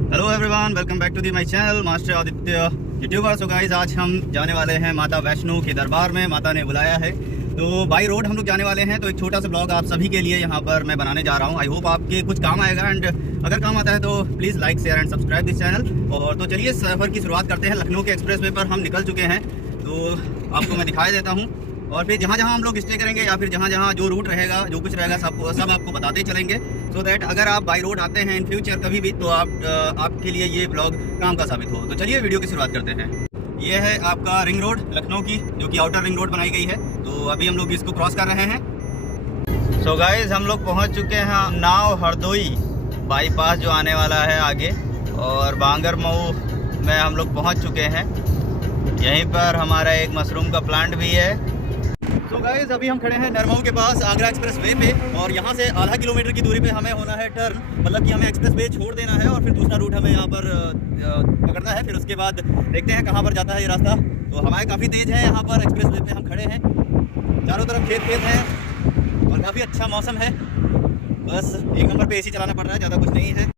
Hello everyone, welcome back to the my channel master Aditya YouTuber. So guys, आज हम जाने वाले हैं माता वैष्णो के दरबार में। माता ने बुलाया है तो बाई रोड हम लोग जाने वाले हैं। तो एक छोटा सा ब्लॉग आप सभी के लिए यहाँ पर मैं बनाने जा रहा हूँ। आई होप आपके कुछ काम आएगा, एंड अगर काम आता है तो please like share and subscribe this channel. और तो चलिए सफ़र की शुरुआत करते हैं। लखनऊ के एक्सप्रेस वे पर हम निकल चुके हैं, तो आपको मैं दिखाई देता हूँ। और फिर जहाँ जहाँ हम लोग स्टे करेंगे या फिर जहाँ जहाँ जो रूट रहेगा, जो कुछ रहेगा, सब आपको बताते चलेंगे। सो दैट अगर आप बाई रोड आते हैं इन फ्यूचर कभी भी, तो आपके लिए ये ब्लॉग काम का साबित हो। तो चलिए वीडियो की शुरुआत करते हैं। ये है आपका रिंग रोड लखनऊ की, जो कि आउटर रिंग रोड बनाई गई है। तो अभी हम लोग इसको क्रॉस कर रहे हैं। सो गाइज, हम लोग पहुँच चुके हैं नाव हरदोई बाईपास जो आने वाला है आगे, और बांगर मऊ में हम लोग पहुँच चुके हैं। यहीं पर हमारा एक मशरूम का प्लांट भी है। तो गाइस, अभी हम खड़े हैं नरमऊ के पास आगरा एक्सप्रेस वे पे, और यहाँ से आधा किलोमीटर की दूरी पे हमें होना है टर्न। मतलब कि हमें एक्सप्रेस वे छोड़ देना है और फिर दूसरा रूट हमें यहाँ पर पकड़ना है। फिर उसके बाद देखते हैं कहाँ पर जाता है ये रास्ता। तो हमारे काफ़ी तेज़ है यहाँ पर एक्सप्रेस वे पे हम खड़े हैं। चारों तरफ खेत है और काफ़ी अच्छा मौसम है। बस एक नंबर पे AC चलाना पड़ रहा है, ज़्यादा कुछ नहीं है।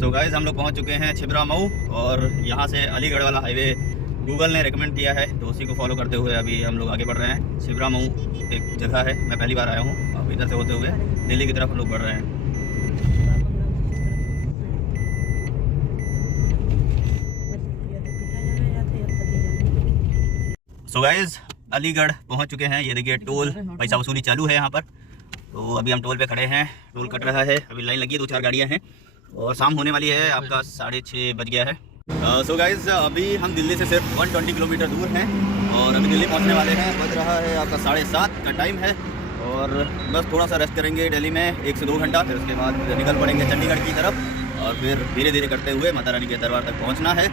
सो गाइस, हम लोग पहुँच चुके हैं छिबरा मऊ, और यहाँ से अलीगढ़ वाला हाईवे गूगल ने रेकमेंड किया है, तो उसी को फॉलो करते हुए अभी हम लोग आगे बढ़ रहे हैं। छिबरा मऊ एक जगह है, मैं पहली बार आया हूँ। अब इधर से होते हुए दिल्ली की तरफ हम लोग बढ़ रहे हैं। सो गाइस, अलीगढ़ पहुँच चुके हैं। ये देखिए, टोल पैसा वसूली चालू है यहाँ पर। तो अभी हम टोल पे खड़े हैं, टोल कट रहा है। अभी लाइन लगी है, 2-4 गाड़ियाँ हैं, और शाम होने वाली है। आपका 6:30 बज गया है। सो गाइज, अभी हम दिल्ली से सिर्फ 120 किलोमीटर दूर हैं, और अभी दिल्ली पहुंचने वाले हैं। बज रहा है आपका 7:30 का टाइम है, और बस थोड़ा सा रेस्ट करेंगे दिल्ली में 1 से 2 घंटा। फिर उसके बाद निकल पड़ेंगे चंडीगढ़ की तरफ, और फिर धीरे धीरे करते हुए माता रानी के दरबार तक पहुंचना है।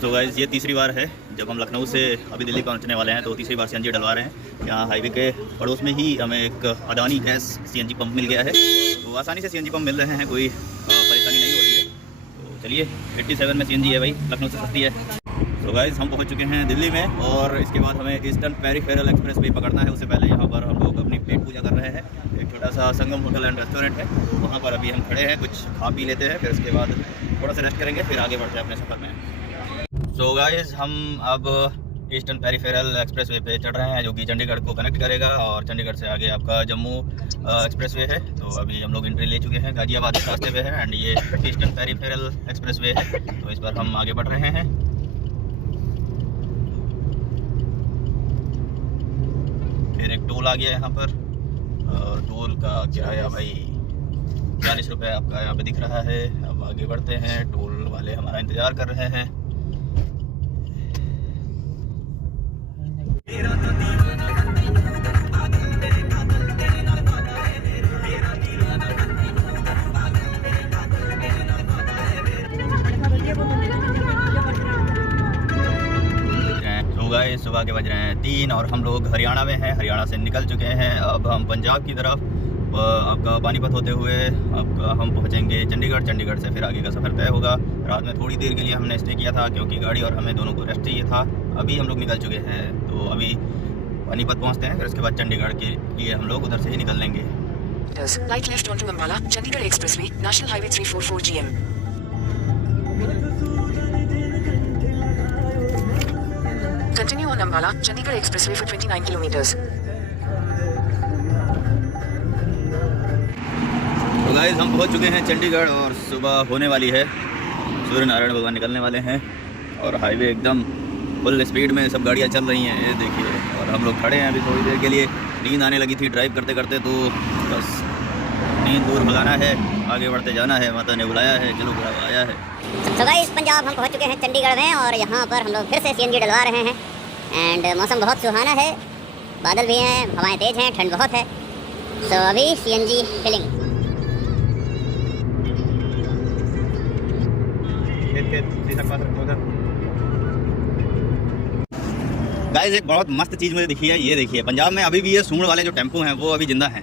तो गाइज, ये तीसरी बार है जब हम लखनऊ से अभी दिल्ली पहुंचने वाले हैं। तो तीसरी बार CNG डलवा रहे हैं। यहाँ हाईवे के पड़ोस में ही हमें एक अदानी गैस CNG पंप मिल गया है, तो आसानी से CNG पंप मिल रहे हैं, कोई परेशानी नहीं हो रही है। तो चलिए, 87 में CNG है भाई, लखनऊ से सस्ती है। तो गाइज, हम पहुंच चुके हैं दिल्ली में, और इसके बाद हमें ईस्टर्न पेरिफेरल एक्सप्रेस वे पकड़ना है। उससे पहले यहाँ पर हम लोग अपनी पेट पूजा कर रहे हैं। एक छोटा सा संगम होटल एंड रेस्टोरेंट है, वहाँ पर अभी हम खड़े हैं, कुछ खा पी लेते हैं। फिर उसके बाद थोड़ा सा रेस्ट करेंगे, फिर आगे बढ़ते हैं अपने सफ़र में। सो गाइज, हम अब ईस्टर्न पेरिफेरल एक्सप्रेस वे पे चढ़ रहे हैं, जो कि चंडीगढ़ को कनेक्ट करेगा, और चंडीगढ़ से आगे आपका जम्मू एक्सप्रेस वे है। तो अभी हम लोग एंट्री ले चुके हैं, गाजियाबाद इस रास्ते पे है, एंड ये ईस्टर्न पेरिफेरल एक्सप्रेस वे है। तो इस पर हम आगे बढ़ रहे हैं। फिर एक टोल आ गया यहाँ पर। टोल का किराया भाई 40 रुपये आपका यहाँ पे दिख रहा है। अब आगे बढ़ते हैं, टोल वाले हमारा इंतज़ार कर रहे हैं। सुबह के बज रहे हैं 3, और हम लोग हरियाणा में हैं। हरियाणा से निकल चुके हैं। अब हम पंजाब की तरफ आपका पानीपत होते हुए आपका हम पहुंचेंगे चंडीगढ़। चंडीगढ़ से फिर आगे का सफ़र तय होगा। रात में थोड़ी देर के लिए हमने स्टे किया था, क्योंकि गाड़ी और हमें दोनों को रेस्ट चाहिए था। अभी हम लोग निकल चुके हैं, तो अभी पानीपत पहुँचते हैं। फिर उसके बाद चंडीगढ़ के लिए हम लोग उधर से ही निकल लेंगे। Right left onto Ambala, Chandigarh Expressway, National Highway 344 GM. Continue on Ambala, Chandigarh Expressway for 29 kilometers. तो गाइस, हम पहुंच चुके हैं चंडीगढ़, और सुबह होने वाली है। सूर्य नारायण भगवान निकलने वाले हैं, और हाईवे एकदम फुल स्पीड में सब गाड़ियां चल रही हैं, ये देखिए। और हम लोग खड़े हैं अभी थोड़ी देर के लिए। नींद आने लगी थी ड्राइव करते करते, तो बस नींद दूर भगाना है, आगे बढ़ते जाना है। माता ने बुलाया है, चलो बुलावा आया है। तो गाइस, पंजाब हम पहुंच चुके हैं चंडीगढ़ में, और यहाँ पर हम लोग फिर से CNG डलवा रहे हैं। एंड मौसम बहुत सुहाना है, बादल भी हैं, हवाएं तेज़ हैं, ठंड बहुत है। तो अभी CNG फिलिंग। गाइस, एक बहुत मस्त चीज़ मुझे दिखी है। ये देखिए, पंजाब में अभी भी ये सूंड वाले जो टेम्पो हैं वो अभी जिंदा हैं।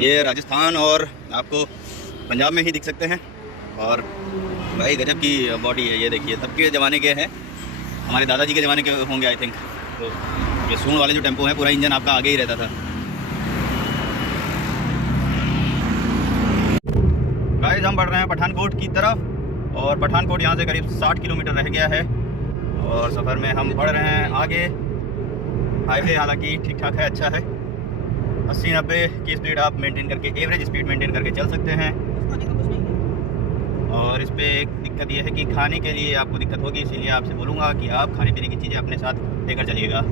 ये राजस्थान और आपको पंजाब में ही दिख सकते हैं, और भाई गजब की बॉडी है। ये देखिए, तब के ज़माने के हैं, हमारे दादाजी के ज़माने के होंगे आई थिंक। तो ये सूंड वाले जो टेम्पो हैं, पूरा इंजन आपका आगे ही रहता था। गाइस हम बढ़ रहे हैं पठानकोट की तरफ और पठानकोट यहाँ से करीब 60 किलोमीटर रह गया है और सफ़र में हम बढ़ रहे हैं आगे। हाईवे हालांकि ठीक ठाक है, अच्छा है। 80-90 की स्पीड आप मेंटेन करके, एवरेज स्पीड मेंटेन करके चल सकते हैं। और इस पर एक दिक्कत यह है कि खाने के लिए आपको दिक्कत होगी, इसीलिए आपसे बोलूँगा कि आप खाने पीने की चीज़ें अपने साथ लेकर चलिएगा।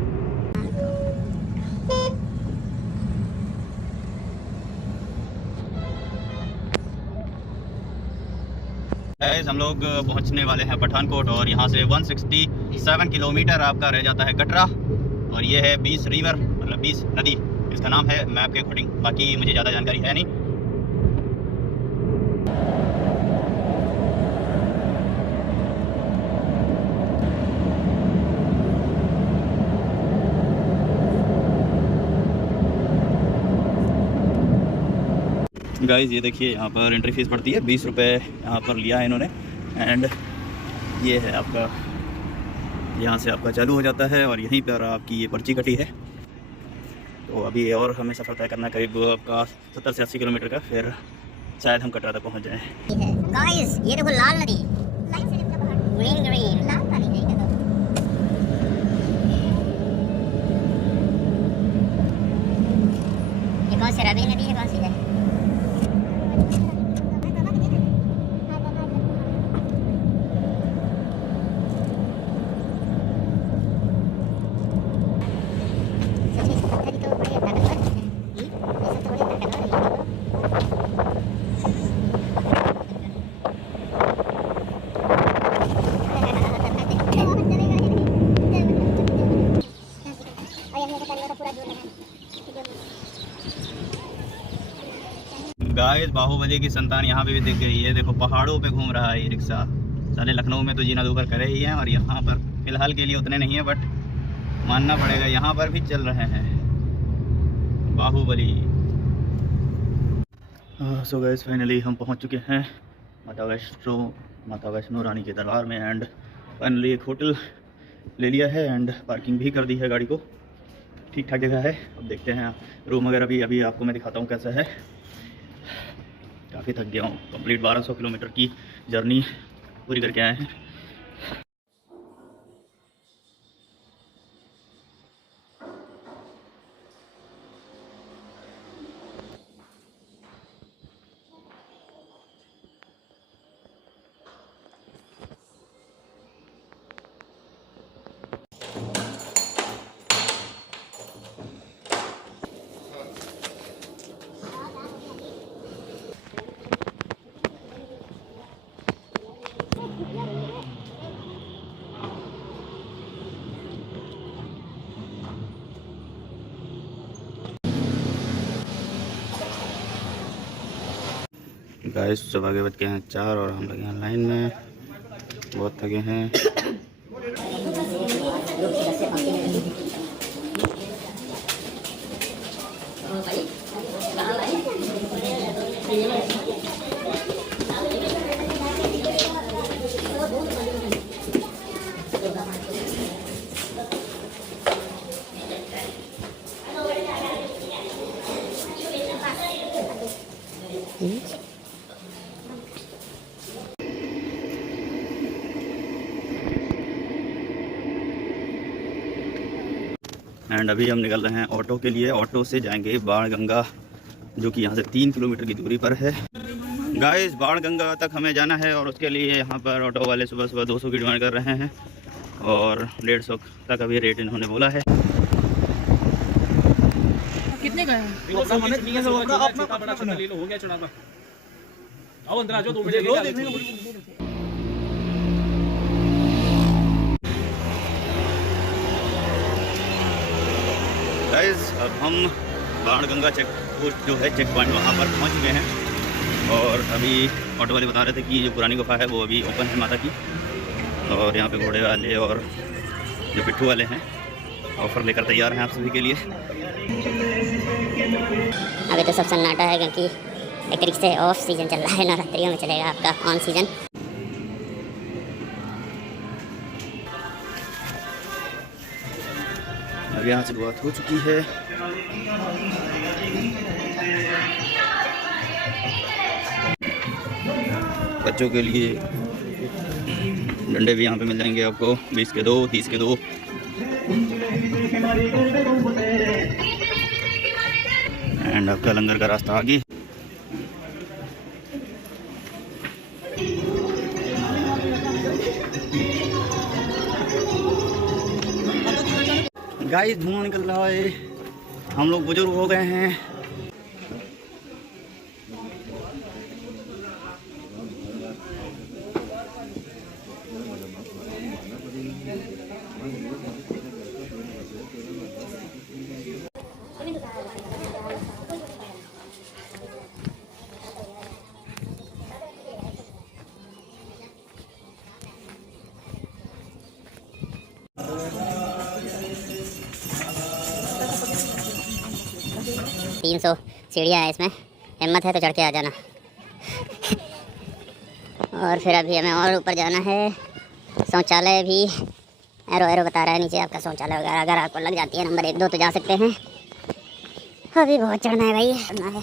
हम लोग पहुंचने वाले हैं पठानकोट और यहाँ से 167 किलोमीटर आपका रह जाता है कटरा और ये है 20 रिवर, मतलब 20 नदी इसका नाम है मैप के अकॉर्डिंग। बाकी मुझे ज़्यादा जानकारी है नहीं। गाइस ये देखिए यहाँ पर एंट्री फीस पड़ती है 20 रुपये, यहाँ पर लिया है इन्होंने। एंड ये है आपका, यहाँ से आपका चालू हो जाता है और यहीं पर आपकी ये पर्ची कटी है। तो अभी और हमें सफ़र तय करना करीब आपका 70 से 80 किलोमीटर का, फिर शायद हम कटरा तक पहुँच जाएँ। गाइस ये देखो लाल नदी, ग्रीन ग्रीन लाल पानी है। ये कौन सी रवि नदी है, कौन सी है? गाइस बाहुबली की संतान यहाँ पे भी दिख गई है। देखो पहाड़ों पे घूम रहा है ये रिक्शा। साले लखनऊ में तो जीना दोपहर करे ही हैं और यहाँ पर फिलहाल के लिए उतने नहीं है, बट मानना पड़ेगा यहाँ पर भी चल रहे हैं बाहुबली। सो गाइस फाइनली हम पहुँच चुके हैं माता वैष्णो रानी के दरबार में। एंड फाइनली एक होटल ले लिया है एंड पार्किंग भी कर दी है गाड़ी को। ठीक ठाक जगह है। अब देखते हैं रूम वगैरह भी अभी आपको मैं दिखाता हूँ कैसा है। काफ़ी थक गया हूँ, कंप्लीट 1200 किलोमीटर की जर्नी पूरी करके आए हैं। गाइस सुबह के बज गए हैं 4 और हम लगे हैं लाइन में, बहुत थके हैं। एंड अभी हम निकल रहे हैं ऑटो के लिए। ऑटो से जाएंगे बाण गंगा, जो कि यहाँ से 3 किलोमीटर की दूरी पर है। गाइस बाण गंगा तक हमें जाना है और उसके लिए यहाँ पर ऑटो वाले सुबह सुबह 200 की डिमांड कर रहे हैं और 150 तक अभी रेट इन्होंने बोला है। कितने का है? गाइस अब हम बाण गंगा चेक पोस्ट जो है, चेक पॉइंट, वहाँ पर पहुँच चुके हैं। और अभी ऑटो वाले बता रहे थे कि जो पुरानी गुफा है वो अभी ओपन है माता की। और यहाँ पे घोड़े वाले और जो पिट्ठू वाले हैं ऑफ़र लेकर तैयार हैं आप सभी के लिए। अभी तो सब सन्नाटा है क्योंकि एक तरीके से ऑफ सीज़न चल रहा है, नवरात्रियों में चलेगा आपका ऑन सीज़न। अब यहाँ से शुरुआत हो चुकी है। बच्चों के लिए डंडे भी यहाँ पे मिल जाएंगे आपको, 20 के 2, 30 के 2। एंड आपका लंगर का रास्ता आगे। गाइस धुआं निकल रहा है, हम लोग बुजुर्ग हो गए हैं। तीन 300 सीढ़ियाँ है इसमें, हिम्मत है तो चढ़ के आ जाना। और फिर अभी हमें और ऊपर जाना है। शौचालय भी एरो एरो बता रहा है नीचे आपका शौचालय वगैरह, अगर आपको लग जाती है नंबर 1 2 तो जा सकते हैं। अभी बहुत चढ़ना है भाई, चढ़ना है।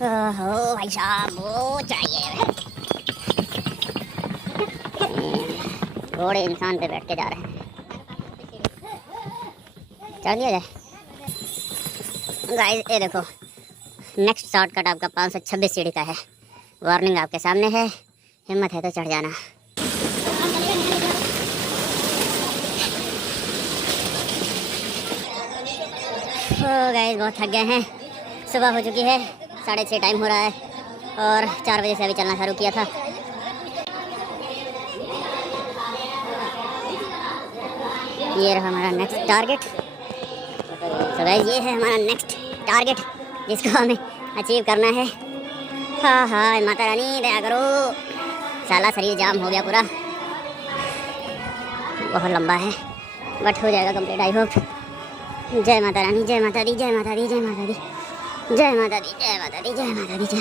ओहो भाई साहब, वो चाहिए घोड़े इंसान पे बैठ के जा रहे हैं। चढ़ लिया जाए गाइस। ये देखो नेक्स्ट शॉर्टकट आपका 526 सीढ़ी का है। वार्निंग आपके सामने है, हिम्मत है तो चढ़ जाना। गाइस बहुत थक गए हैं, सुबह हो चुकी है, 6:30 टाइम हो रहा है और 4 बजे से अभी चलना शुरू किया था। ये रहा हमारा नेक्स्ट टारगेट। तो गाइस ये है हमारा नेक्स्ट टारगेट जिसको हमें अचीव करना है। हाँ हाँ माता रानी दया करो, साला शरीर जाम हो गया पूरा, बहुत लंबा है बट हो जाएगा कंप्लीट आई होप। जय माता रानी, जय माता दी, जय माता दी, जय माता दी, जय माता दी, जय माता दी, जय माता दी, जय माता दी,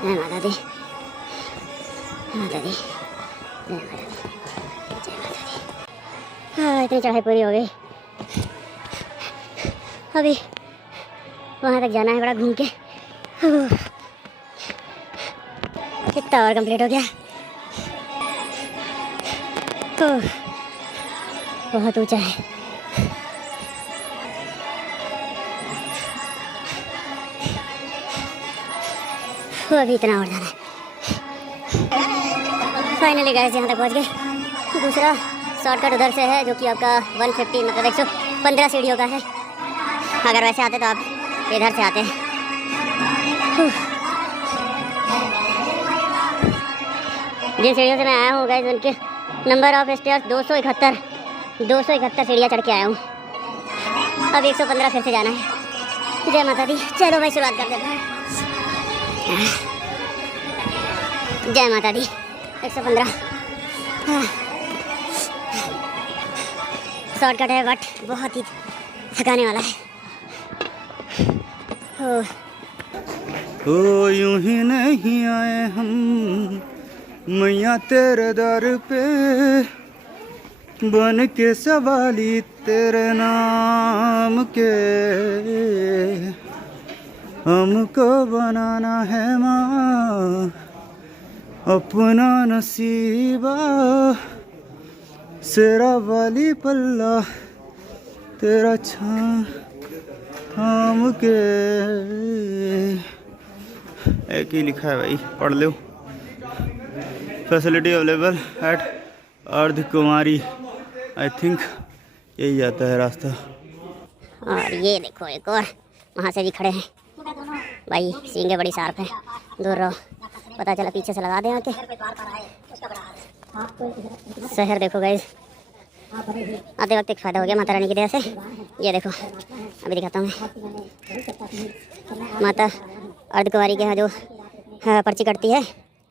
जय माता दी, जय माता दी, जय माता दी। हाँ इतनी चढ़ाई पूरी हो गई, अभी वहाँ तक जाना है बड़ा घूम के। कितना और कंप्लीट हो गया। बहुत ऊंचा है। वो अभी इतना और जाना है। फाइनली गाइस यहाँ तक पहुँच गए। दूसरा शॉर्टकट उधर से है जो कि आपका 150 मतलब 115 सीढ़ियों का है। अगर वैसे आते तो आप इधर से आते। जिन सीढ़ियों से मैं आया हूँ गाइस उनके नंबर ऑफ स्टेयर्स 271 सीढ़ियाँ चढ़ के आया हूँ। अब 115 फिर से जाना है। जय माता दी। चलो भाई शुरुआत कर देते हैं। जय माता दी। 115 शॉर्टकट है बट बहुत ही थकाने वाला है। ओ यूं ही नहीं आए हम मैया तेरे दर पे, बन के सवाली तेरे नाम के, हमको बनाना है माँ अपना नसीबा, सेरा वाली पल्ला तेरा थाम के। एक ही लिखा है भाई, पढ़ लो। फैसिलिटी अवेलेबल एट अर्ध कुमारी, आई थिंक यही आता है रास्ता। और ये देखो एक और वहाँ से भी खड़े हैं भाई, सींगे बड़ी शार्प है, दूर रहो, पता चला पीछे से लगा दें आके। शहर देखो गाइस, आते वक्त एक फ़ायदा हो गया माता रानी की दया से। ये देखो अभी दिखाता हूँ मैं। माता अर्धकुंवारी के यहाँ जो पर्ची कटती है,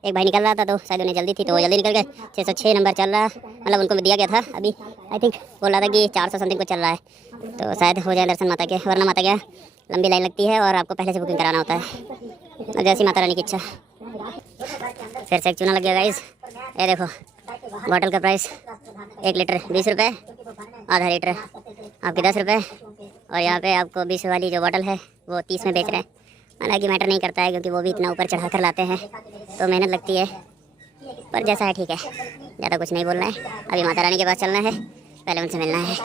एक भाई निकल रहा था तो शायद उन्हें जल्दी थी तो वो जल्दी निकल गए। 606 नंबर चल रहा, मतलब उनको दिया गया था। अभी आई थिंक बोल रहा था कि 400 समथिंग को चल रहा है, तो शायद हो जाए दर्शन माता के, वरना माता के लंबी लाइन लगती है और आपको पहले से बुकिंग कराना होता है, और जैसी माता रानी की इच्छा। फिर से एक चूना लग गया गाइस। ये देखो बॉटल का प्राइस 1 लीटर 20 रुपये, आधा लीटर आपके 10 रुपये, और यहाँ पे आपको 20 वाली जो बॉटल है वो 30 में बेच रहे हैं। हालांकि मैटर नहीं करता है क्योंकि वो भी इतना ऊपर चढ़ा कर लाते हैं तो मेहनत लगती है, पर जैसा है ठीक है, ज़्यादा कुछ नहीं बोलना है। अभी माता रानी के पास चलना है, पहले उनसे मिलना है।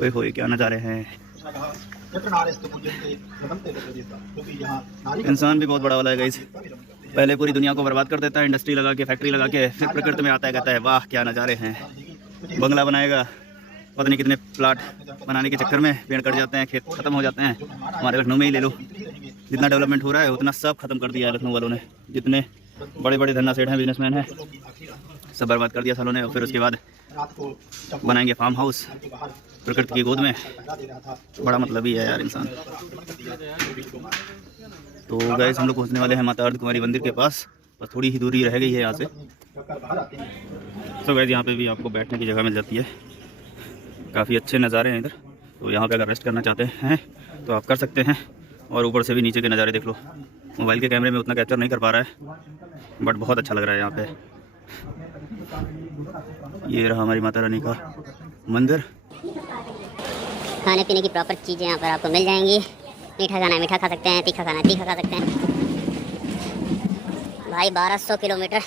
ओए होए क्या नज़ारे हैं। इंसान भी बहुत बड़ा वाला है गाइस, पहले पूरी दुनिया को बर्बाद कर देता है इंडस्ट्री लगा के, फैक्ट्री लगा के, फिर प्रकृति में आता है, कहता है वाह क्या नज़ारे हैं, बंगला बनाएगा, पता नहीं कितने प्लाट बनाने के चक्कर में पेड़ कट जाते हैं, खेत खत्म हो जाते हैं। हमारे लखनऊ में ही ले लो, जितना डेवलपमेंट हो रहा है उतना सब खत्म कर दिया है लखनऊ वालों ने। जितने बड़े बड़े धन्ना सेठ हैं, बिजनेसमैन हैं, सब बर्बाद कर दिया सालों ने। और फिर उसके बाद बनाएंगे फार्म हाउस प्रकृति की गोद में। बड़ा मतलब ही है यार इंसान। तो गाइस हम लोग पहुंचने वाले हैं माता अर्धकुमारी मंदिर के पास, बस थोड़ी ही दूरी रह गई है यहाँ से। तो गाइस यहाँ पे भी आपको बैठने की जगह मिल जाती है, काफ़ी अच्छे नज़ारे हैं इधर। तो यहाँ पे अगर रेस्ट करना चाहते हैं तो आप कर सकते हैं। और ऊपर से भी नीचे के नज़ारे देख लो, मोबाइल के कैमरे में उतना कैप्चर नहीं कर पा रहा है, बट बहुत अच्छा लग रहा है यहाँ पे। ये रहा हमारी माता रानी का मंदिर। खाने पीने की प्रॉपर चीज़ें यहाँ पर आपको मिल जाएंगी। मीठा खाना मीठा खा सकते हैं, तीखा खाना तीखा खा सकते हैं। भाई 1200 किलोमीटर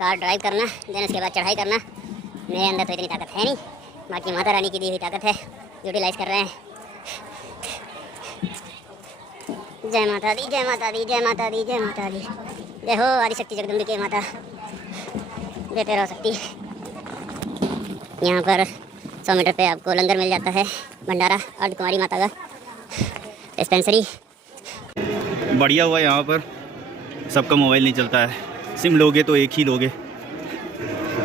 कार ड्राइव करना, देन उसके बाद चढ़ाई करना, मेरे अंदर तो इतनी ताकत है नहीं, बाकी माता रानी की दी हुई ताकत है, यूटिलाइज़ कर रहे हैं। जय माता दी, जय माता दी, जय माता दी, जय माता दी। जय हो आदिशक्ति जगदम्बिके माता, देते रहो शक्ति। यहाँ पर 100 मीटर पे आपको लंगर मिल जाता है, भंडारा अर्धकुमारी माता का डिस्पेंसरी। बढ़िया हुआ यहाँ पर सबका मोबाइल नहीं चलता है, सिम लोगे तो एक ही लोगे,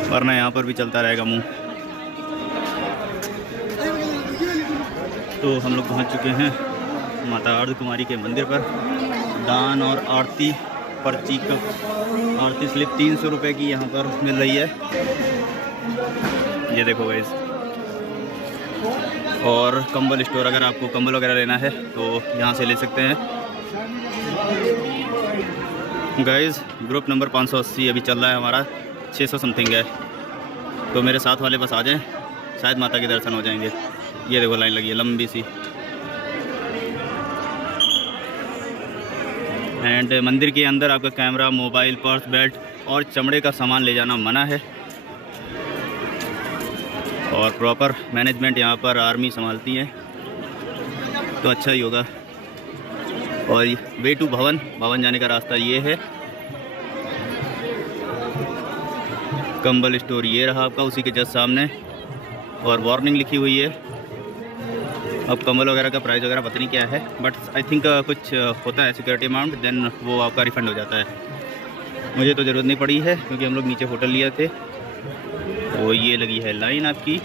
वरना यहाँ पर भी चलता रहेगा मुँह। तो हम लोग पहुँच चुके हैं माता अर्धकुमारी के मंदिर पर। दान और आरती पर्ची का आरती स्लिप 300 रुपये की यहाँ पर मिल रही है, ये देखो गाइस। और कंबल स्टोर, अगर आपको कंबल वगैरह लेना है तो यहाँ से ले सकते हैं गाइस। ग्रुप नंबर 580 अभी चल रहा है हमारा, 600 समथिंग है। तो मेरे साथ वाले बस आ जाएं, शायद माता के दर्शन हो जाएंगे। ये देखो लाइन लगी है लंबी सी। एंड मंदिर के अंदर आपका कैमरा, मोबाइल, पर्स, बेल्ट और चमड़े का सामान ले जाना मना है। और प्रॉपर मैनेजमेंट यहाँ पर आर्मी संभालती है, तो अच्छा ही होगा। और वे टू भवन जाने का रास्ता ये है। कंबल स्टोर ये रहा आपका, उसी के जस्ट सामने, और वार्निंग लिखी हुई है। अब कंबल वगैरह का प्राइस वगैरह पता नहीं क्या है, बट आई थिंक कुछ होता है सिक्योरिटी अमाउंट, देन वो आपका रिफ़ंड हो जाता है। मुझे तो ज़रूरत नहीं पड़ी है क्योंकि हम लोग नीचे होटल लिए थे। तो ये लगी है लाइन आपकी।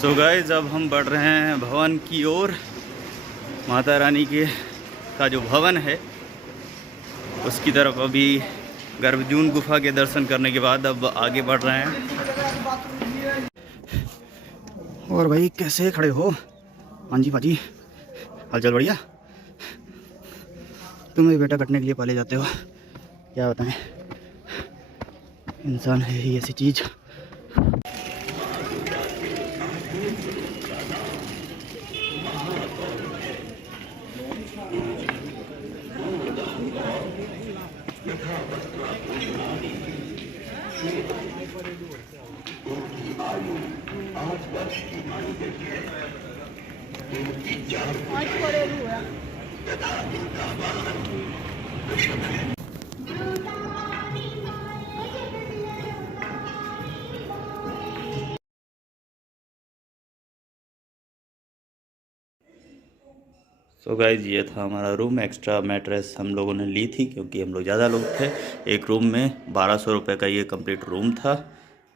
सो गाइस अब हम बढ़ रहे हैं भवन की ओर। माता रानी के का जो भवन है उसकी तरफ अभी गर्भजून गुफा के दर्शन करने के बाद अब आगे बढ़ रहे हैं। और भाई कैसे खड़े हो? हाँ जी भाजी, हालचाल बढ़िया? तुम्हें बेटा कटने के लिए पाले जाते हो, क्या बताएं, इंसान है ही ऐसी चीज़। सो गाइज ये था हमारा रूम। एक्स्ट्रा मैट्रेस हम लोगों ने ली थी क्योंकि हम लोग ज़्यादा लोग थे। एक रूम में 1200 रुपये का ये कंप्लीट रूम था।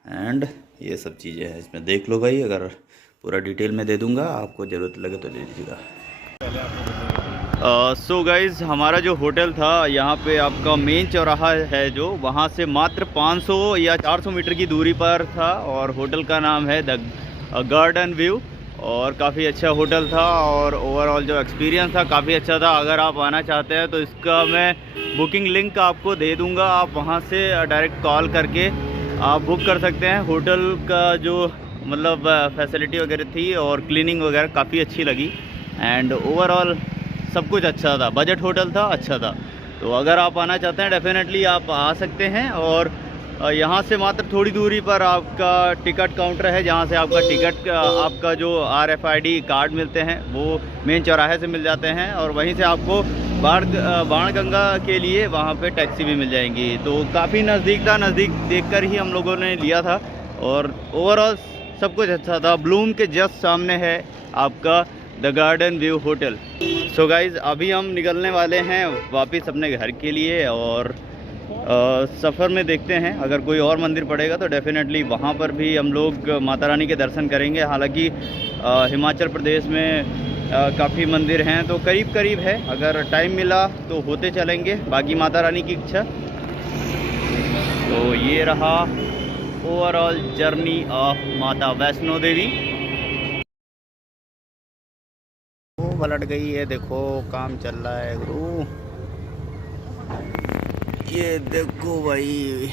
एंड ये सब चीज़ें हैं इसमें, देख लो भाई, अगर पूरा डिटेल में दे दूंगा, आपको ज़रूरत लगे तो ले लीजिएगा। सो गाइज़ हमारा जो होटल था यहाँ पे आपका मेन चौराहा है जो, वहाँ से मात्र 500 या 400 मीटर की दूरी पर था। और होटल का नाम है द गार्डन व्यू। और काफ़ी अच्छा होटल था और ओवरऑल जो एक्सपीरियंस था काफ़ी अच्छा था। अगर आप आना चाहते हैं तो इसका मैं बुकिंग लिंक आपको दे दूंगा, आप वहां से डायरेक्ट कॉल करके आप बुक कर सकते हैं। होटल का जो मतलब फैसिलिटी वगैरह थी और क्लीनिंग वगैरह काफ़ी अच्छी लगी एंड ओवरऑल सब कुछ अच्छा था। बजट होटल था, अच्छा था। तो अगर आप आना चाहते हैं डेफिनेटली आप आ सकते हैं। और यहाँ से मात्र थोड़ी दूरी पर आपका टिकट काउंटर है, जहाँ से आपका टिकट आपका जो RFID कार्ड मिलते हैं वो मेन चौराहे से मिल जाते हैं। और वहीं से आपको बाणगंगा के लिए वहाँ पे टैक्सी भी मिल जाएंगी। तो काफ़ी नज़दीक था, नज़दीक देखकर ही हम लोगों ने लिया था और ओवरऑल सब कुछ अच्छा था। ब्लूम के जस्ट सामने है आपका the garden view hotel. So guys अभी हम निकलने वाले हैं वापस अपने घर के लिए और सफ़र में देखते हैं अगर कोई और मंदिर पड़ेगा तो डेफ़िनेटली वहाँ पर भी हम लोग माता रानी के दर्शन करेंगे। हालांकि हिमाचल प्रदेश में काफ़ी मंदिर हैं तो करीब करीब है, अगर टाइम मिला तो होते चलेंगे, बाकी माता रानी की इच्छा। तो ये रहा ओवरऑल जर्नी ऑफ माता वैष्णो देवी। वो पलट गई है, देखो काम चल रहा है गुरु, ये देखो भाई।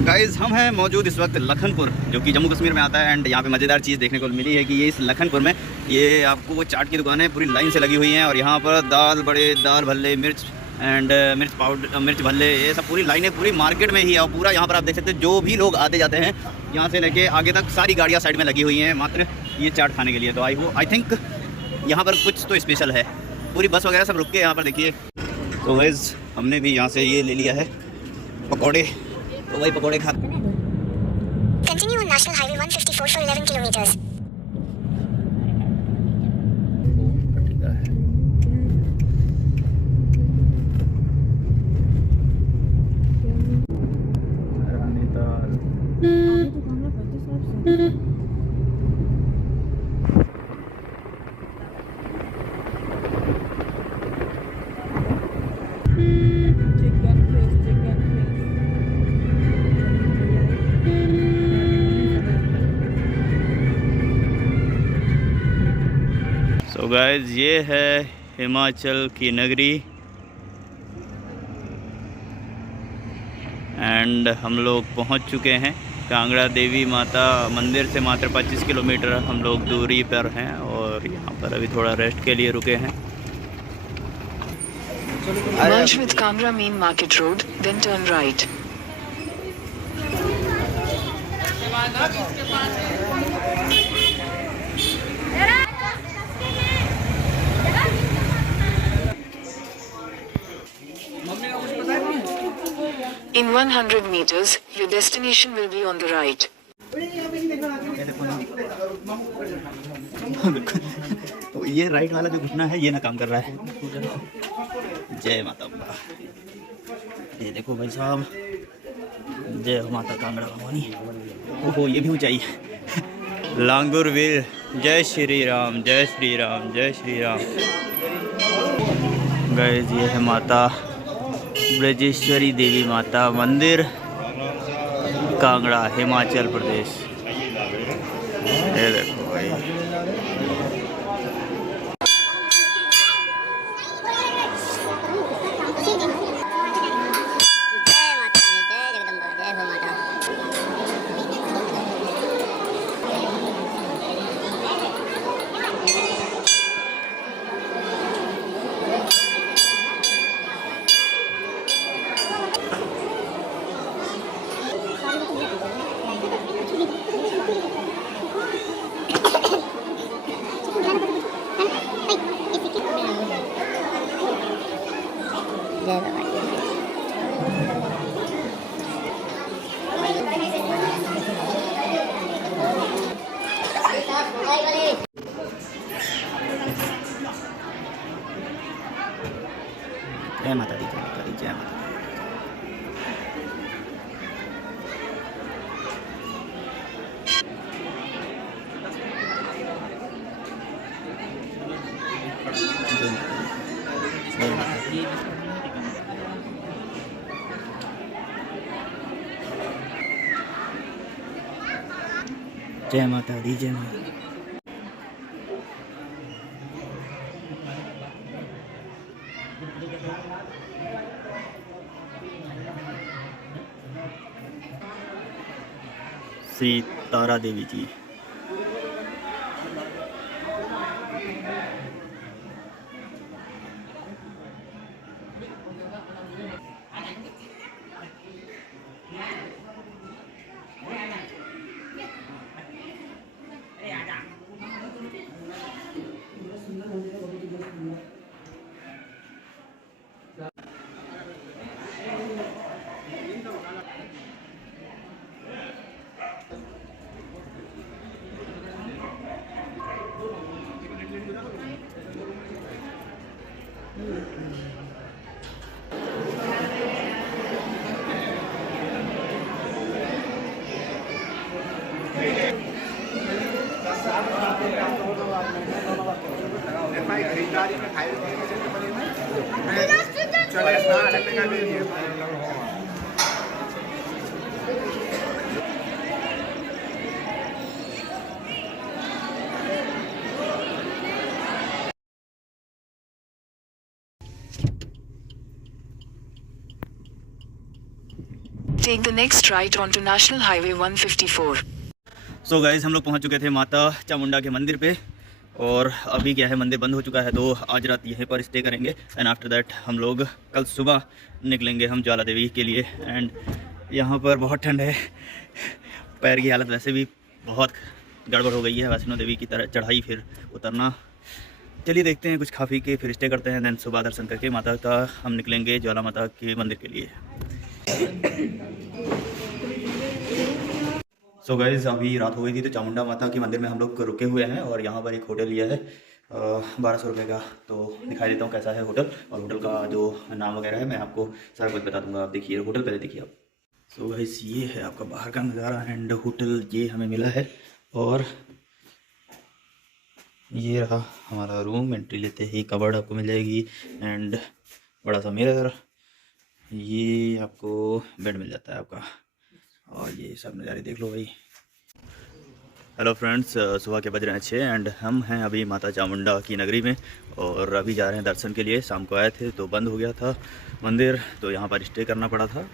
गाइज़ हम हैं मौजूद इस वक्त लखनपुर, जो कि जम्मू कश्मीर में आता है। एंड यहाँ पे मज़ेदार चीज़ देखने को मिली है कि ये इस लखनपुर में ये आपको वो चाट की दुकानें पूरी लाइन से लगी हुई हैं और यहाँ पर दाल बड़े, दाल भल्ले, मिर्च एंड मिर्च पाउडर, मिर्च भल्ले, ये सब पूरी लाइनें पूरी मार्केट में ही है। और पूरा यहाँ पर आप देख सकते हैं जो भी लोग आते जाते हैं यहाँ से लेके आगे तक सारी गाड़ियाँ साइड में लगी हुई हैं मात्र ये चाट खाने के लिए। तो आई थिंक यहाँ पर कुछ तो स्पेशल है। पूरी बस वगैरह सब रुक के यहाँ पर देखिए। तो गाइस हमने भी यहाँ से ये ले लिया है पकौड़े, तो वही पकौड़े खा। Continue on National Highway 154 for 11 kilometers. तो गाइस ये है हिमाचल की नगरी एंड हम लोग पहुंच चुके हैं कांगड़ा देवी माता मंदिर से मात्र 25 किलोमीटर हम लोग दूरी पर हैं और यहाँ पर अभी थोड़ा रेस्ट के लिए रुके हैं। Merge with Kangra Main Market Road, then turn right. In 100 meters, your destination will be on the right. तो ये राइट वाला जो घुटना है ये ना काम कर रहा है। जय माता अम्बा। ये देखो भाई साहब, जय माता कांगड़ा भवानी। ओहो ये भी ऊंचाई है। लांगुर वीर, जय श्री राम, जय श्री राम, जय श्री राम। गाइस ये है माता ब्रजेश्वरी देवी माता मंदिर, कांगड़ा, हिमाचल प्रदेश। ये देखो भाई, जय माता दी, जय माता। श्री तारा देवी जी। खरीदारी में खाए चले Take the next right onto National Highway 154. So guys, हम लोग पहुंच चुके थे माता चामुंडा के मंदिर पे, और अभी क्या है, मंदिर बंद हो चुका है, तो आज रात यहीं पर स्टे करेंगे। एंड आफ्टर दैट हम लोग कल सुबह निकलेंगे हम ज्वाला देवी के लिए। एंड यहाँ पर बहुत ठंड है, पैर की हालत वैसे भी बहुत गड़बड़ हो गई है। वैष्णो देवी की तरह चढ़ाई फिर उतरना। चलिए देखते हैं, कुछ खा पी के फिर स्टे करते हैं। देन सुबह दर्शन करके माता का हम निकलेंगे ज्वाला माता के मंदिर के लिए। सो गाइस, अभी रात हो गई थी, तो चामुंडा माता के मंदिर में हम लोग रुके हुए हैं, और यहाँ पर एक होटल लिया है 1200 रुपये का। तो दिखाई देता हूँ कैसा है होटल, और होटल का जो नाम वगैरह है मैं आपको सारा कुछ बता दूंगा। आप देखिए होटल, पहले देखिए आप। सो गाइस, ये है आपका बाहर का नज़ारा। एंड होटल ये हमें मिला है, और ये रहा हमारा रूम। एंट्री लेते ही कबर्ड आपको मिल जाएगी, एंड बड़ा सा मिरर, ये आपको बेड मिल जाता है आपका, और ये सब नज़ारे देख लो भाई। हेलो फ्रेंड्स, सुबह के बज रहे हैं 6, एंड हम हैं अभी माता चामुंडा की नगरी में, और अभी जा रहे हैं दर्शन के लिए। शाम को आए थे तो बंद हो गया था मंदिर, तो यहाँ पर स्टे करना पड़ा था।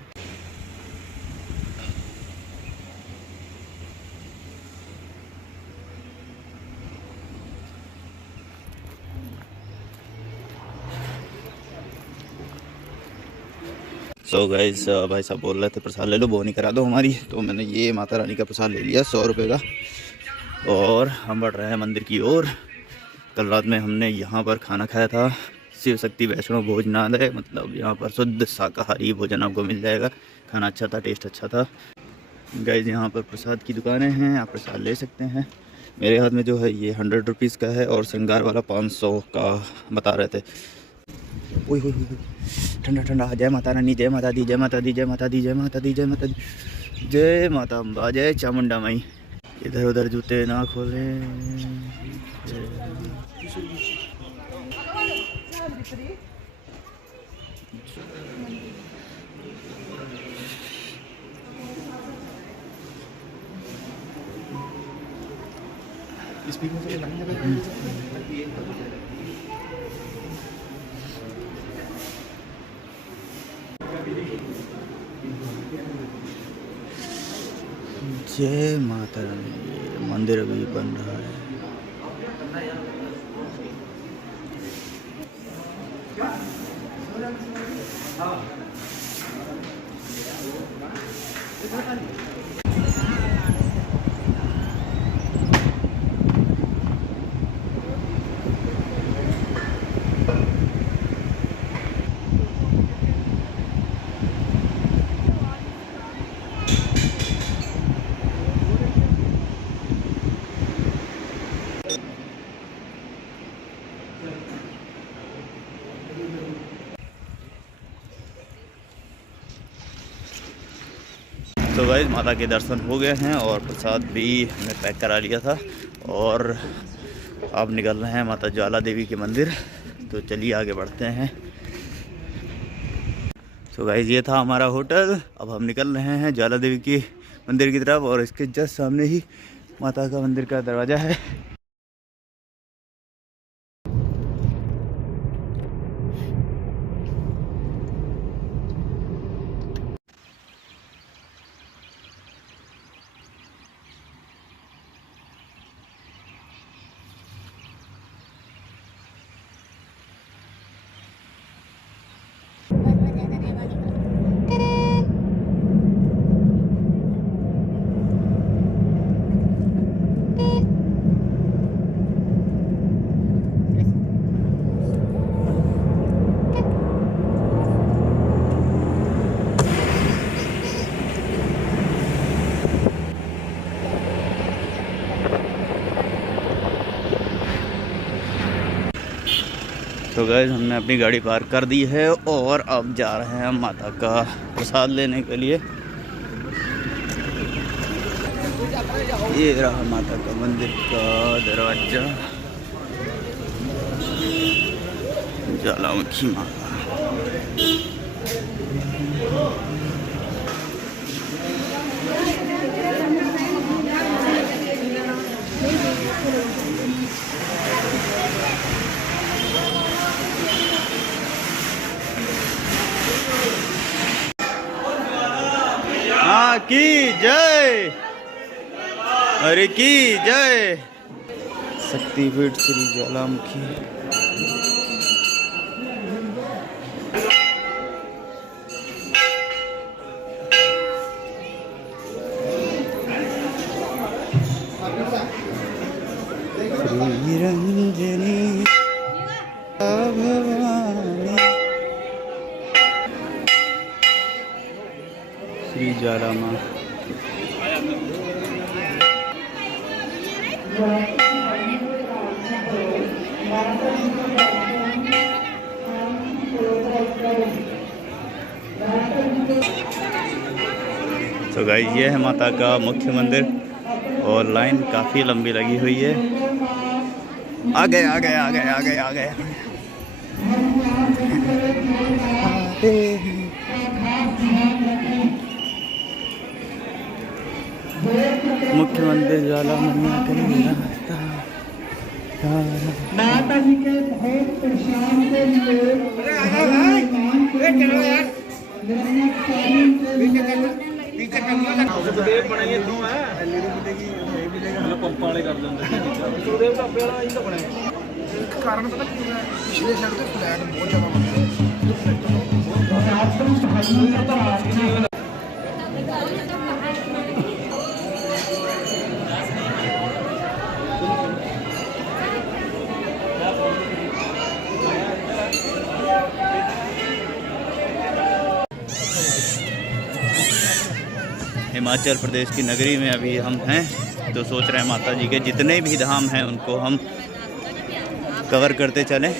सो गाइस, भाई साहब बोल रहे थे प्रसाद ले लो, बोनी करा दो हमारी, तो मैंने ये माता रानी का प्रसाद ले लिया 100 रुपये का, और हम बढ़ रहे हैं मंदिर की ओर। कल रात में हमने यहाँ पर खाना खाया था, शिव शक्ति वैष्णो भोजनालय, मतलब यहाँ पर शुद्ध शाकाहारी भोजन आपको मिल जाएगा। खाना अच्छा था, टेस्ट अच्छा था। गाइस, यहाँ पर प्रसाद की दुकानें हैं, आप प्रसाद ले सकते हैं। मेरे हाथ में जो है ये 100 रुपीज़ का है, और श्रृंगार वाला 500 का बता रहे थे। ओए होए होए, ठंडा ठंडा। जय माता रानी, जय माता दी, जय माता दी, जय माता दी, जय माता दी, जय माता दी, जय माता अम्बा, जय चामुंडा माई। इधर उधर जूते ना खोले। जय माता रानी। मंदिर अभी बन रहा है। तो गाइस, माता के दर्शन हो गए हैं, और प्रसाद भी हमने पैक करा लिया था, और अब निकल रहे हैं माता ज्वाला देवी के मंदिर। तो चलिए आगे बढ़ते हैं। तो गाइस, ये था हमारा होटल। अब हम निकल रहे हैं ज्वाला देवी के मंदिर की तरफ, और इसके जस्ट सामने ही माता का मंदिर का दरवाज़ा है। तो गाइस हमने अपनी गाड़ी पार्क कर दी है और अब जा रहे हैं माता का प्रसाद लेने के लिए। ये रहा माता का मंदिर का दरवाजा, ज्वालामुखी माता। की जय, अरे की जय। शक्तिपीठ श्री ज्वालामुखी। श्री रंजनी भवानी श्री ज्वालामा। तो गाइस ये है माता का मुख्य मंदिर और लाइन काफ़ी लंबी लगी हुई है। आ गए आ गए आ गए आ गए आ गए। मुख्य मंदिर ज्वालामुखी माता जी के भोग प्रसाद के लिए कारण पता पिछले साइड तो फ्लैट बहुत ज़्यादा। हिमाचल प्रदेश की नगरी में अभी हम हैं, तो सोच रहे हैं माता जी के जितने भी धाम हैं उनको हम कवर करते चलें।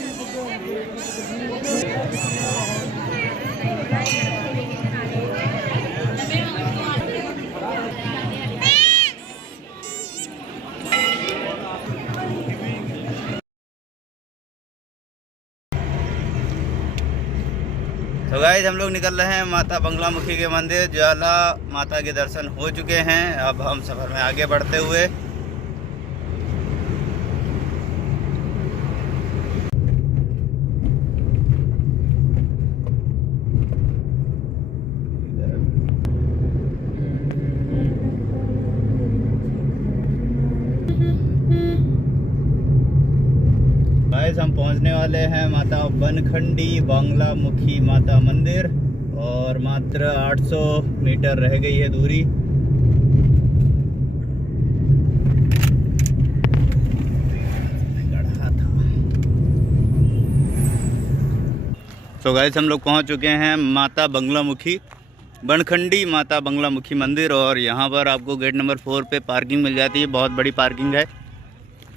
तो गाइस हम लोग निकल रहे हैं माता बंगलामुखी के मंदिर। ज्वाला माता के दर्शन हो चुके हैं, अब हम सफ़र में आगे बढ़ते हुए हम पहुंचने वाले हैं माता बनखंडी बांग्लामुखी माता मंदिर और मात्र 800 मीटर रह गई है दूरी। तो गाइस हम लोग पहुंच चुके हैं माता बंगलामुखी बनखंडी माता बंगलामुखी मंदिर और यहाँ पर आपको गेट नंबर 4 पे पार्किंग मिल जाती है। बहुत बड़ी पार्किंग है,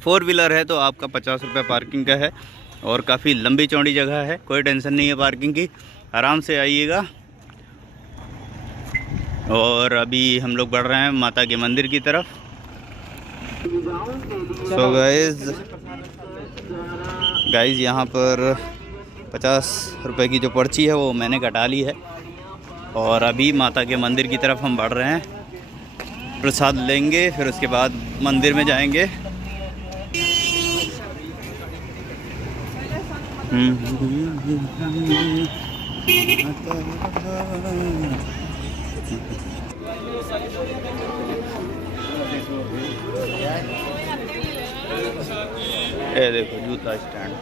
4 व्हीलर है तो आपका 50 रुपये पार्किंग का है और काफ़ी लंबी चौड़ी जगह है, कोई टेंशन नहीं है पार्किंग की, आराम से आइएगा। और अभी हम लोग बढ़ रहे हैं माता के मंदिर की तरफ। सो गाइज यहाँ पर 50 रुपये की जो पर्ची है वो मैंने कटा ली है और अभी माता के मंदिर की तरफ हम बढ़ रहे हैं। प्रसाद लेंगे, फिर उसके बाद मंदिर में जाएंगे। ये देखो जूता स्टैंड।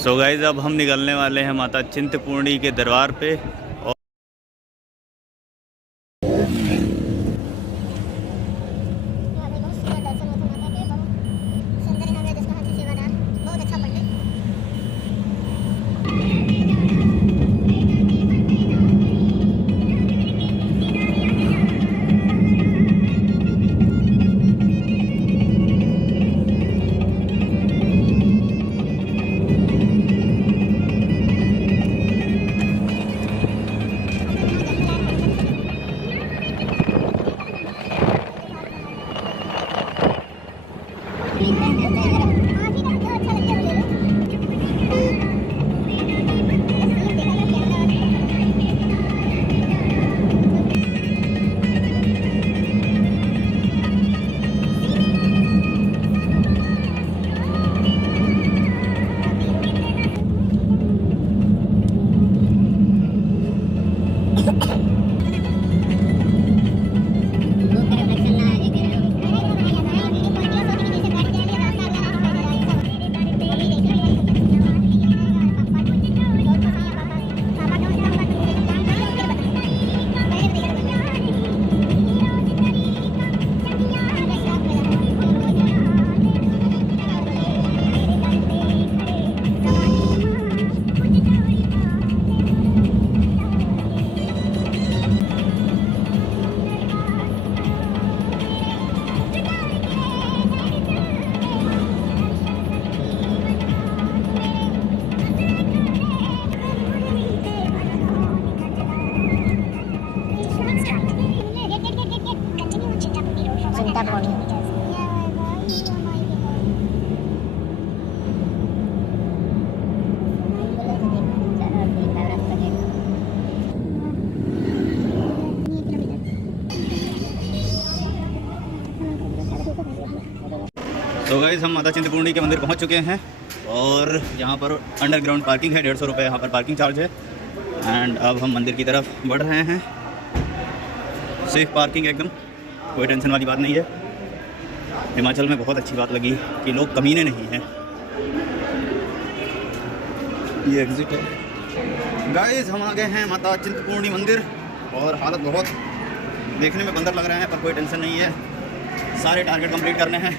सो गाइस अब हम निकलने वाले हैं माता चिंतपूर्णी के दरबार पे। और तो गाइस हम माता चिंतपूर्णी के मंदिर पहुंच चुके हैं और यहाँ पर अंडरग्राउंड पार्किंग है, 150 रुपये यहाँ पर पार्किंग चार्ज है। एंड अब हम मंदिर की तरफ बढ़ रहे हैं। सेफ पार्किंग एकदम, कोई टेंशन वाली बात नहीं है। हिमाचल में बहुत अच्छी बात लगी कि लोग कमीने नहीं हैं। ये एग्जिट है। गाइस हम आ गए हैं माता चिंतपूर्णी मंदिर और हालत बहुत देखने में बंदर लग रहे हैं, पर कोई टेंशन नहीं है, सारे टारगेट कंप्लीट करने हैं।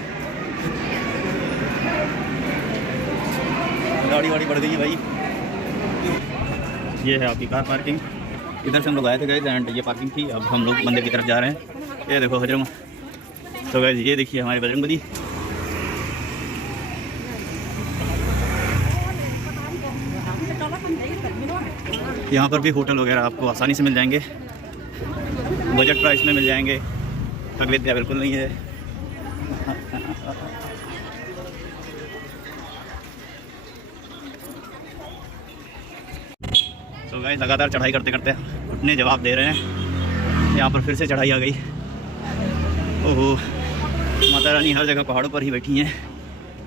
गाड़ी वाड़ी बढ़ गई है भाई। ये है आपकी कार पार्किंग, इधर से हम लोग आए थे गाइस एंड ये पार्किंग थी। अब हम लोग मंदिर की तरफ जा रहे हैं। ये देखो हजरम। तो गाइस ये देखिए हमारे बजरंगबली। यहाँ पर भी होटल वगैरह आपको आसानी से मिल जाएंगे, बजट प्राइस में मिल जाएंगे, ठग विद्या बिल्कुल नहीं है। तो गाइस लगातार चढ़ाई करते करते घुटने जवाब दे रहे हैं। यहाँ पर फिर से चढ़ाई आ गई। ओहो, माता रानी हर जगह पहाड़ों पर ही बैठी हैं।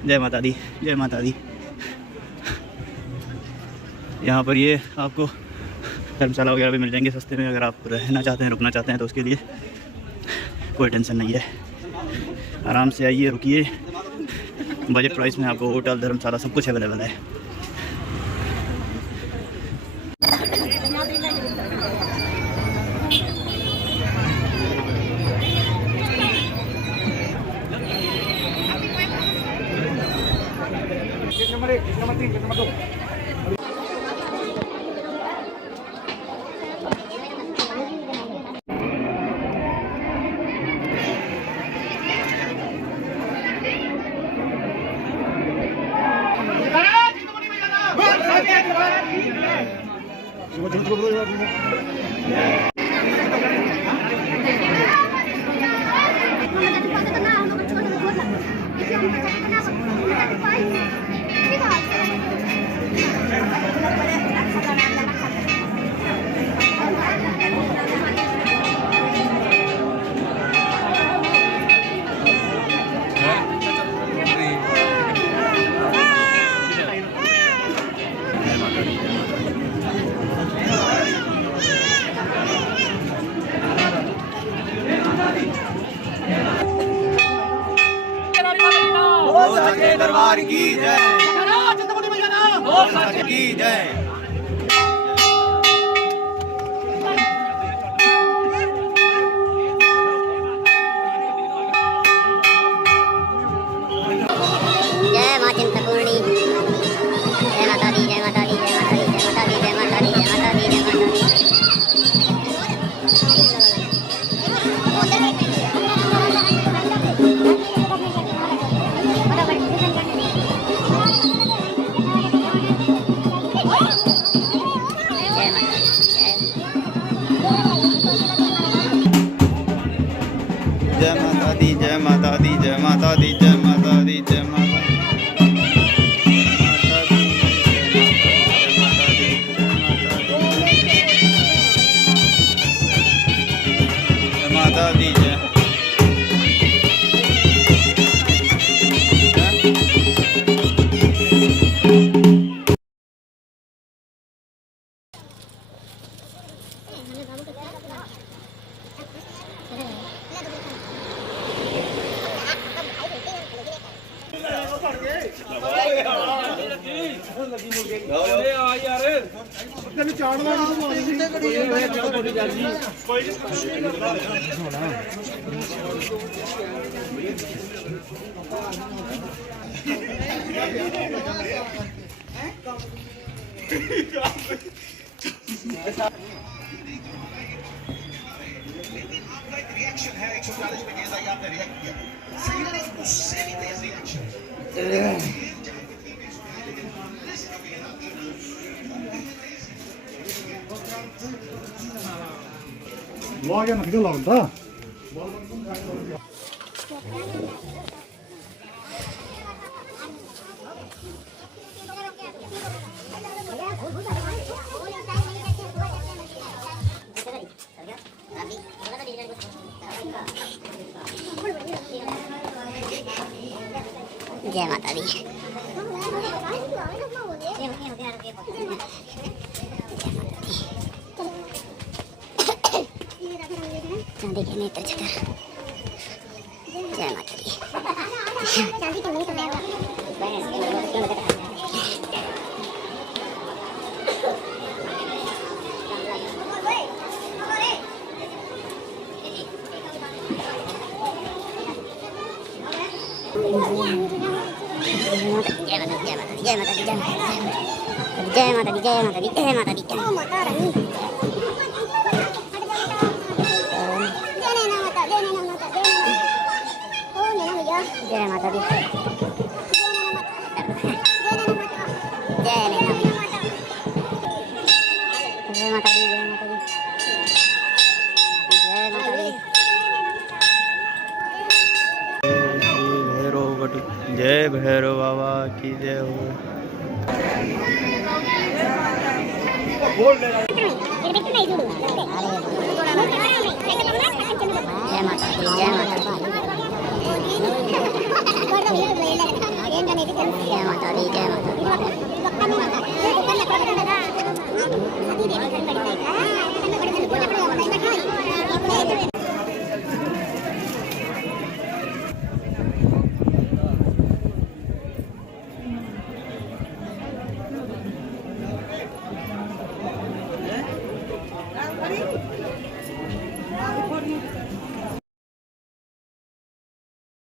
जय माता दी, जय माता दी। यहाँ पर ये आपको धर्मशाला वगैरह भी मिल जाएंगे सस्ते में, अगर आप रहना चाहते हैं, रुकना चाहते हैं तो उसके लिए कोई टेंशन नहीं है। आराम से आइए, रुकिए। बजट प्राइस में आपको होटल, धर्मशाला सब कुछ अवेलेबल है। दरबार की जय, की जय। जय मां चिंतपूर्णी, जय माता दी, जय माता दी, जय माता दी, जय माता दी, जय माता दी, जय माता दी, जय माता दी। जय माता दी, जय माता दी, जय माता दी, जय माता दी, जय माता दी। माता दी जय। Lagen ikke landa. जय माता दी। चांदी के नेत्र छतर। जय माता दी। चांदी के नेत्र जय माता दी, जय माता दी, जय माता दी, जय माता दी, जय माता रानी। जय माता दी, जय नैना माता, जय माता दी, जय माता दी, जय माता दी। जय भैरव बाबा की जय हो। जय माता दी, जय माता दी, जय माता दी, जय माता दी। Ready?